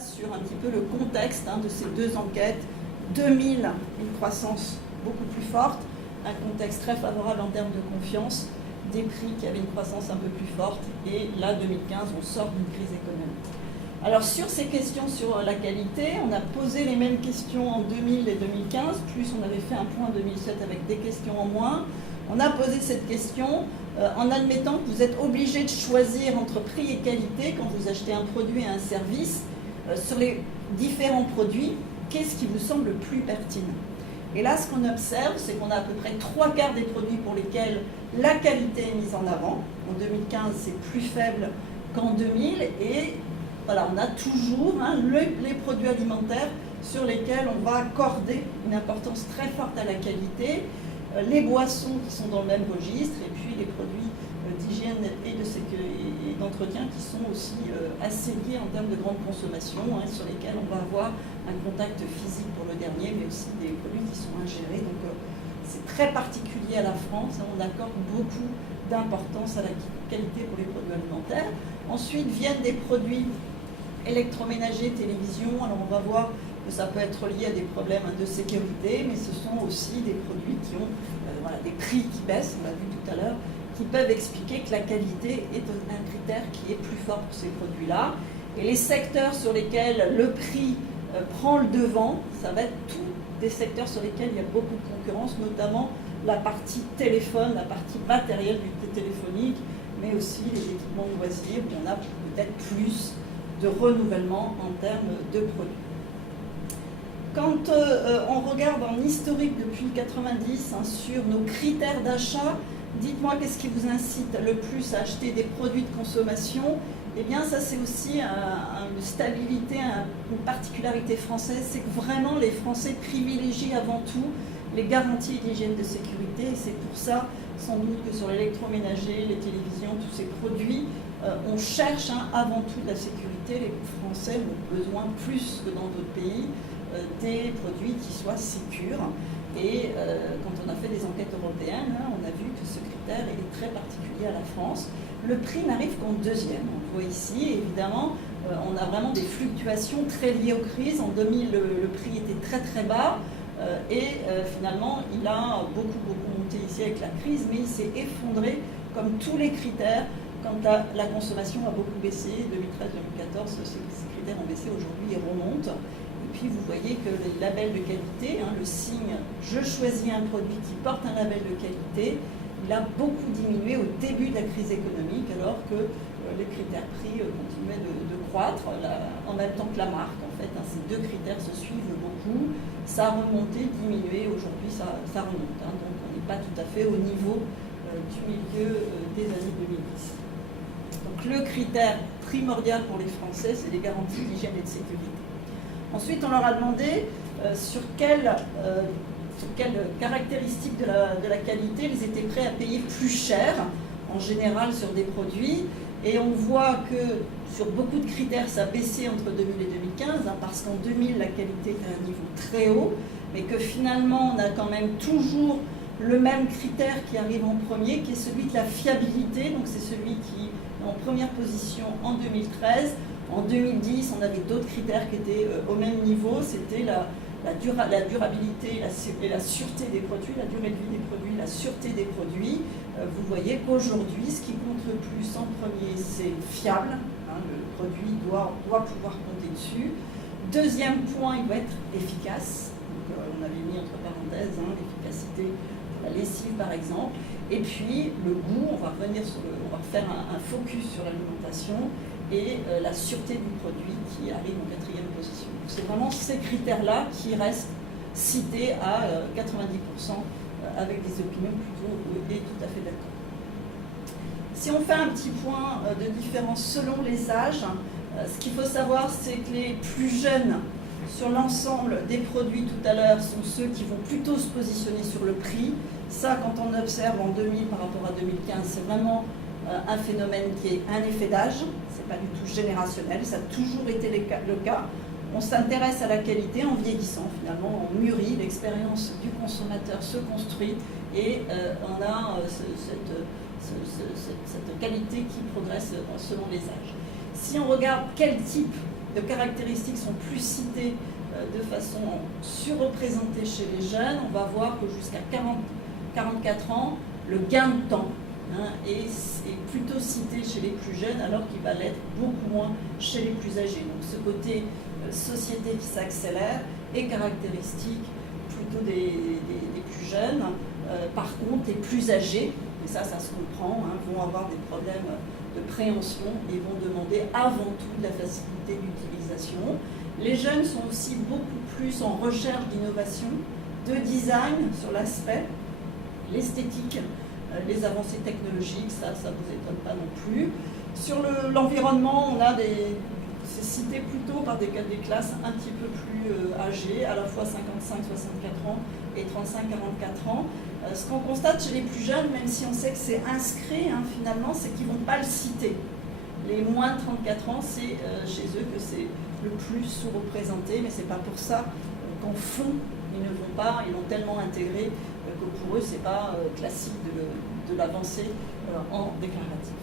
sur un petit peu le contexte de ces deux enquêtes. 2000, une croissance beaucoup plus forte, un contexte très favorable en termes de confiance, des prix qui avaient une croissance un peu plus forte, et là, 2015, on sort d'une crise économique. Alors sur ces questions sur la qualité, on a posé les mêmes questions en 2000 et 2015, plus on avait fait un point en 2007 avec des questions en moins. On a posé cette question en admettant que vous êtes obligé de choisir entre prix et qualité quand vous achetez un produit et un service. Sur les différents produits, qu'est-ce qui vous semble le plus pertinent? Et là, ce qu'on observe, c'est qu'on a à peu près 3/4 des produits pour lesquels la qualité est mise en avant. En 2015, c'est plus faible qu'en 2000, et voilà, on a toujours les produits alimentaires sur lesquels on va accorder une importance très forte à la qualité, les boissons qui sont dans le même registre, et puis les produits d'hygiène et d'entretien qui sont aussi assez liés en termes de grande consommation, sur lesquels on va avoir un contact physique pour le dernier, mais aussi des produits qui sont ingérés. Donc c'est très particulier à la France, on accorde beaucoup d'importance à la qualité pour les produits alimentaires. Ensuite viennent des produits électroménager, télévision. Alors on va voir que ça peut être lié à des problèmes de sécurité, mais ce sont aussi des produits qui ont des prix qui baissent, on l'a vu tout à l'heure, qui peuvent expliquer que la qualité est un critère qui est plus fort pour ces produits-là. Et les secteurs sur lesquels le prix prend le devant, ça va être tous des secteurs sur lesquels il y a beaucoup de concurrence, notamment la partie téléphone, la partie matérielle du téléphonique, mais aussi les équipements de loisirs, où on a peut-être plus de renouvellement en termes de produits. Quand on regarde en historique depuis 90 sur nos critères d'achat, dites-moi qu'est-ce qui vous incite le plus à acheter des produits de consommation. Eh bien ça c'est aussi une stabilité, une particularité française, c'est que vraiment les Français privilégient avant tout les garanties d'hygiène de sécurité, et c'est pour ça sans doute que sur l'électroménager, les télévisions, tous ces produits, on cherche avant tout de la sécurité. Les Français ont besoin plus que dans d'autres pays des produits qui soient sécures. Et quand on a fait des enquêtes européennes, on a vu que ce critère est très particulier à la France. Le prix n'arrive qu'en deuxième, on le voit ici. Évidemment, on a vraiment des fluctuations très liées aux crises. En 2000, le prix était très très bas. Et finalement, il a beaucoup monté ici avec la crise, mais il s'est effondré comme tous les critères quand la consommation a beaucoup baissé. 2013-2014, ces critères ont baissé, aujourd'hui ils remontent. Et puis vous voyez que les labels de qualité, le signe « je choisis un produit qui porte un label de qualité », il a beaucoup diminué au début de la crise économique, alors que les critères prix continuaient de croître en même temps que la marque. En fait, ces deux critères se suivent beaucoup. Ça a remonté, diminué, aujourd'hui ça remonte. Donc on n'est pas tout à fait au niveau du milieu des années 2010. Donc le critère primordial pour les Français, c'est les garanties d'hygiène et de sécurité. Ensuite, on leur a demandé sur quelles caractéristiques de la qualité ils étaient prêts à payer plus cher, en général sur des produits. Et on voit que sur beaucoup de critères, ça a baissé entre 2000 et 2015, parce qu'en 2000, la qualité était à un niveau très haut, mais que finalement, on a quand même toujours le même critère qui arrive en premier, qui est celui de la fiabilité. Donc c'est celui qui est en première position en 2013. En 2010, on avait d'autres critères qui étaient au même niveau. C'était la durabilité et la sûreté des produits, la durée de vie des produits, la sûreté des produits. Vous voyez qu'aujourd'hui, ce qui compte le plus en premier, c'est fiable. Le produit doit pouvoir compter dessus. Deuxième point, il doit être efficace. Donc, on avait mis entre parenthèses l'efficacité pour la lessive, par exemple. Et puis, le goût, on va faire un focus sur l'alimentation et la sûreté du produit qui arrive en quatrième position. C'est vraiment ces critères-là qui restent cités à 90%, avec des opinions plutôt et tout à fait d'accord. Si on fait un petit point de différence selon les âges, ce qu'il faut savoir, c'est que les plus jeunes sur l'ensemble des produits tout à l'heure sont ceux qui vont plutôt se positionner sur le prix. Ça, quand on observe en 2000 par rapport à 2015, c'est vraiment un phénomène qui est un effet d'âge, c'est pas du tout générationnel, ça a toujours été le cas. On s'intéresse à la qualité en vieillissant, finalement, on mûrit, l'expérience du consommateur se construit et on a cette qualité qui progresse selon les âges. Si on regarde quel type de caractéristiques sont plus citées de façon surreprésentée chez les jeunes. On va voir que jusqu'à 44 ans, le gain de temps est plutôt cité chez les plus jeunes, alors qu'il va l'être beaucoup moins chez les plus âgés. Donc ce côté société qui s'accélère est caractéristique plutôt des plus jeunes. Par contre, les plus âgés, et ça se comprend, vont avoir des problèmes de préhension et vont demander avant tout de la facilité d'utilisation. Les jeunes sont aussi beaucoup plus en recherche d'innovation, de design sur l'aspect, l'esthétique, les avancées technologiques, ça ne vous étonne pas non plus. Sur l'environnement, on a c'est cité plutôt par des classes un petit peu plus âgées, à la fois 55-64 ans et 35-44 ans. Ce qu'on constate chez les plus jeunes, même si on sait que c'est inscrit finalement, c'est qu'ils ne vont pas le citer. Les moins de 34 ans, c'est chez eux que c'est le plus sous-représenté, mais ce n'est pas pour ça qu'en fond, ils ne vont pas, ils l'ont tellement intégré que pour eux, ce n'est pas classique de l'avancer en déclaratif.